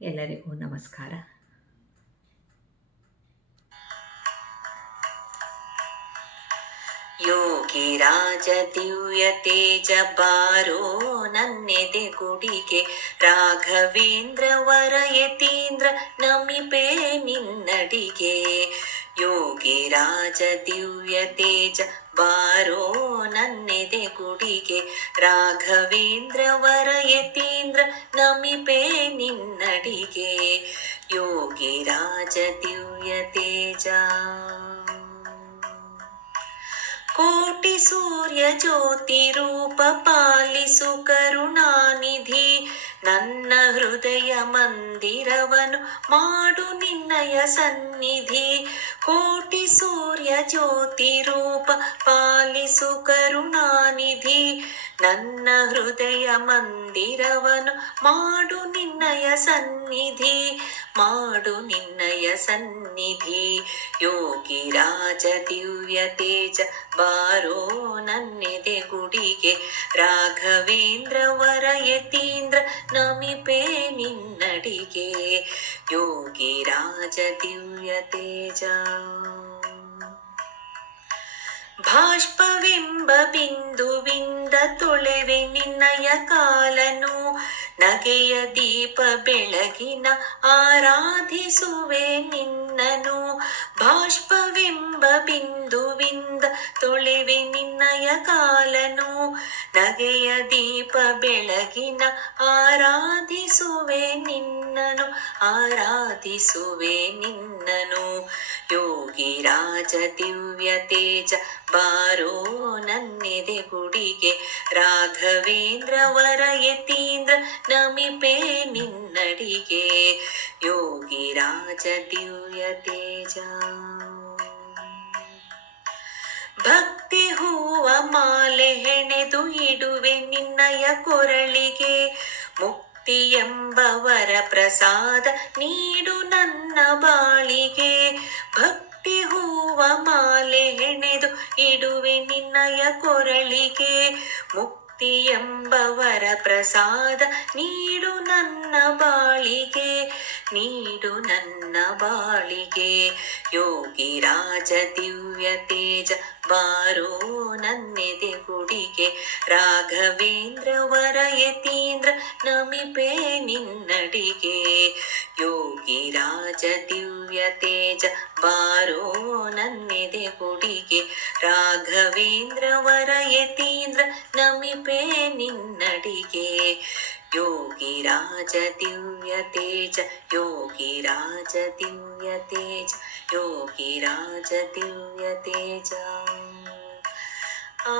ಎಲ್ಲರಿಗೂ ನಮಸ್ಕಾರ. ಯೋಗಿ ರಾಜ ದಿವ್ಯ ತೇಜ ಬಾರೋ ನನ್ನೆದೆ ಗುಡಿಗೆ, ರಾಘವೇಂದ್ರ ವರ ಯತೀಂದ್ರ ನಮಿಪೇ ನಿನ್ನಡಿಗೆ. ಯೋಗಿ ರಾಜ ದಿವ್ಯ ತೇಜ ಬಾರೋ ನನ್ನೆದೆ ಗುಡಿಗೆ, ರಾಘವೇಂದ್ರ ವರ ಯತೀಂದ್ರ ನಮಿಪೇ ನಿನ್ನಡಿಗೆ. ಯೋಗಿ ರಾಜ ದಿವ್ಯ ತೇಜ. ಕೋಟಿ ಸೂರ್ಯ ಜ್ಯೋತಿ ರೂಪ ಪಾಲಿಸು ಕರುಣಾನಿಧಿ, ನನ್ನ ಹೃದಯ ಮಂದಿರವನು ಮಾಡು ನಿನ್ನಯ ಸನ್ನಿಧಿ. ಕೋಟಿ ಸೂರ್ಯ ಜ್ಯೋತಿ ರೂಪ ಪಾಲಿಸು ಕರುಣಾನಿಧಿ, ನನ್ನ ಹೃದಯ ಮಂದಿರವನು ಮಾಡು ನಿನ್ನಯ ಸನ್ನಿಧಿ, ಮಾಡು ನಿನ್ನಯ ಸನ್ನಿಧಿ. ಯೋಗಿ ರಾಜ ದಿವ್ಯ ತೇಜ ಬಾರೋ ನನ್ನೆದೆ ಗುಡಿಗೆ, ರಾಘವೇಂದ್ರ ವರ ಯತೀಂದ್ರ ನಮಿಪೇ ನಿನ್ನಡಿಗೆ. ಯೋಗಿ ರಾಜ ದಿವ್ಯ ತೇಜ. ಬಾಷ್ಪವೆಂಬ ಬಿಂದುವಿಂದ ತೊಳೆವೆ ನಿನ್ನಯ ಕಾಲನು, ನಗೆಯ ದೀಪ ಬೆಳಗಿನ ಆರಾಧಿಸುವೆ ನಿನ್ನನು. ಬಾಷ್ಪವೆಂಬ ಬಿಂದುವಿಂದ ತೊಳೆವೆ ನಿನ್ನಯ ಕಾಲನು, ನಗೆಯ ದೀಪ ಬೆಳಗಿನ ಆರಾಧಿಸುವೆ ನಿನ್ನನು, ಆರಾಧಿಸುವೆ ನಿನ್ನನು. ಯೋಗಿ ರಾಜ ದಿವ್ಯ ತೇಜ ಬಾರೋ ನನ್ನೆದೆ ಗುಡಿಗೆ, ರಾಘವೇಂದ್ರ ವರ ಯತೀಂದ್ರ ನಮಿಪೇ ನಿನ್ನಡಿಗೆ. ಯೋಗಿ ರಾಜ ದಿವ್ಯ ತೇಜ. ಭಕ್ತಿ ಹೂವ ಮಾಲೆ ಹೆಣೆದು ಇಡುವೆ ನಿನ್ನಯ ಕೊರಳಿಗೆ, ಮುಕ್ತಿ ಎಂಬ ವರ ಪ್ರಸಾದ ನೀಡು ನನ್ನ ಬಾಳಿಗೆ. ಭಕ್ತಿ ಹೂವ ಮಾಲೆ ಹೆಣೆದು ಇಡುವೆ ನಿನ್ನಯ ಕೊರಳಿಗೆ, ಮುಕ್ತಿ ಎಂಬ ವರ ಪ್ರಸಾದ ನೀಡು ನನ್ನ ಬಾಳಿಗೆ, ನೀಡು ನನ್ನ ಬಾಳಿಗೆ. ಯೋಗಿ ರಾಜ ದಿವ್ಯ ತೇಜ ಬಾರೋ ನನ್ನೆದೆ ಗುಡಿಗೆ, ರಾಘವೇಂದ್ರ ವರ ಯತೀಂದ್ರ ನಮಿಪೇ ನಿನ್ನಡಿಗೆ. ಯೋಗಿ ರಾಜ ದಿವ್ಯ ತೇಜ ಬಾರೋ ನನ್ನೆದೆ ಗುಡಿಗೆ, ರಾಘವೇಂದ್ರ ವರ ಯತೀಂದ್ರ ನಮಿಪೇ ನಿನ್ನಡಿಗೆ. ಯೋಗಿ ರಾಜ ದಿವ್ಯ ತೇಜ, ಯೋಗಿ ರಾಜ ದಿವ್ಯ ತೇಜ, ಯೋಗಿ ರಾಜ ದಿವ್ಯ ತೇಜ. ಆ